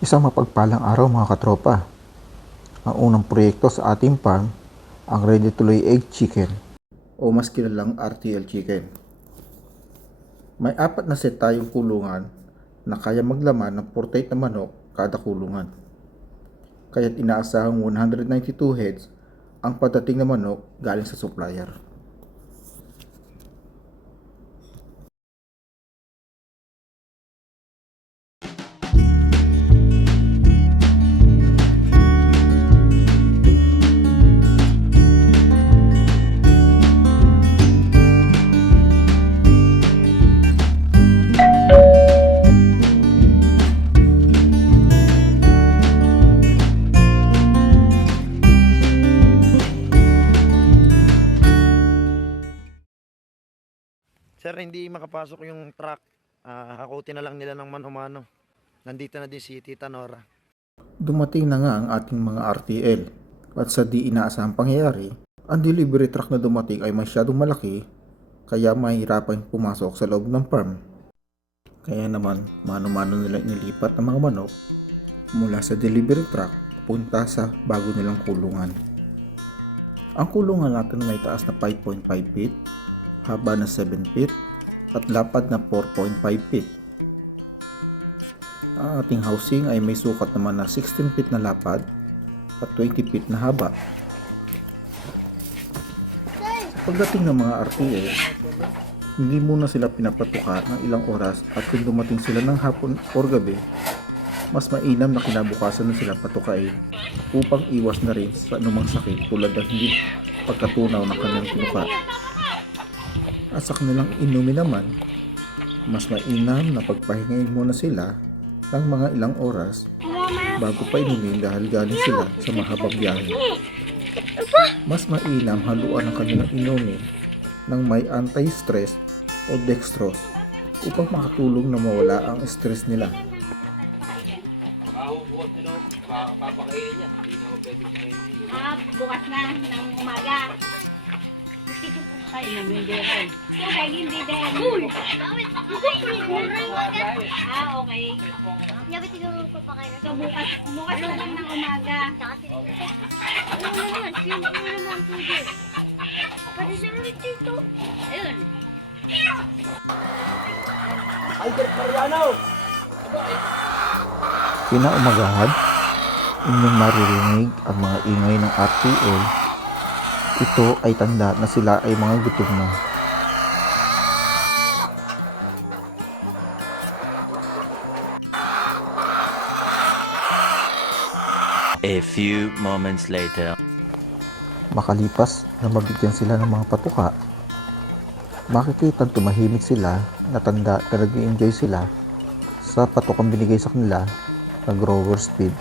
Isang mapagpalang araw mga katropa. Ang unang proyekto sa ating farm, ang Ready to Lay Egg Chicken o mas kilalang RTL Chicken. May 4 na set tayong kulungan na kaya maglaman ng 48 na manok kada kulungan. Kaya't inaasahang 192 heads ang padating na manok galing sa supplier. Sir, hindi makapasok yung truck. Hakutin na lang nila ng mano-mano. Nandito na din si Tita Nora. Dumating na nga ang ating mga RTL at sa di inaasahang pangyayari, ang delivery truck na dumating ay masyadong malaki kaya mahirapan pumasok sa loob ng farm. Kaya naman mano-mano nila inilipat ang mga manok mula sa delivery truck punta sa bago nilang kulungan. Ang kulungan natin may taas na 5.5 feet, haba na 7 feet at lapad na 4.5 feet. Ang ating housing ay may sukat naman na 16 feet na lapad at 20 feet na haba. Pagdating ng mga RTA, hindi muna sila pinapatuka ng ilang oras at kung dumating sila ng hapon o gabi, mas mainam na kinabukasan na sila patukain upang iwas na rin sa anumang sakit tulad ng hindi pagkatunaw ng kanilang pinuka. At sa kanilang inumin naman, mas mainam na pagpahingayin muna sila ng mga ilang oras bago pa inumin dahil galing sila sa mahabang biyahe. Mas mainam haluan ang kanilang inumin ng may anti-stress o dextrose upang makatulong na mawala ang stress nila. Bukas na ng umaga. Ay, namindera. Okay, hindi din. Okay. Dapat siguro ko pa kayo. So, bukas na lang ng umaga. Ano naman? Siyempre naman pwede. Pwede siya ulit dito. Ayun. Kinaumagahan, inyong maririnig ang mga ingay ng RTL. Ito ay tanda na sila ay mga gutom na. A few moments later. Makalipas na mabigyan sila ng mga patuka, makikita tumahimik sila na tanda na nag-enjoy sila sa patukang binigay sa kanila na grower speed.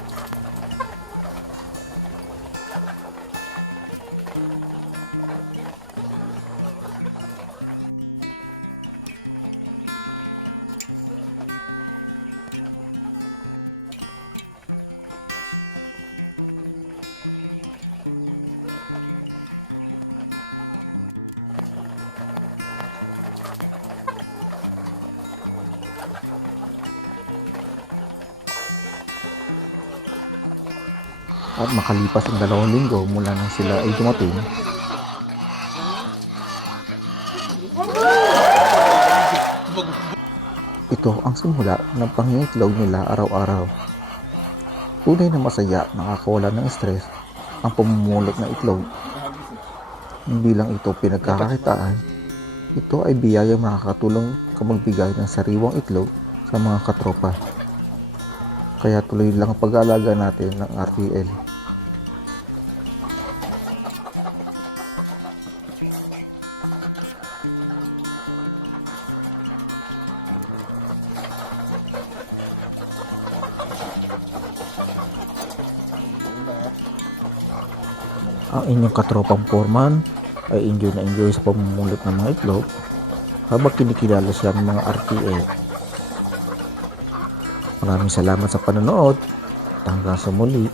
At makalipas ang 2 linggo mula nang sila ay dumating, ito ang simula ng pangingitlog nila araw-araw. Tunay na masaya, nakakawala ng stress ang pamumulot ng itlog. Hindi lang ito pinagkakakitaan, ito ay biyayang makakatulong magbigay ng sariwang itlog sa mga katropa. Kaya tuloy lang ang pag-aalaga natin ng RTL. Ang inyong katropang foreman ay enjoy na enjoy sa pamumulot ng mga itlog habang kinikilala siya ng mga RTL. Maraming salamat sa panonood at hanggang sa muli.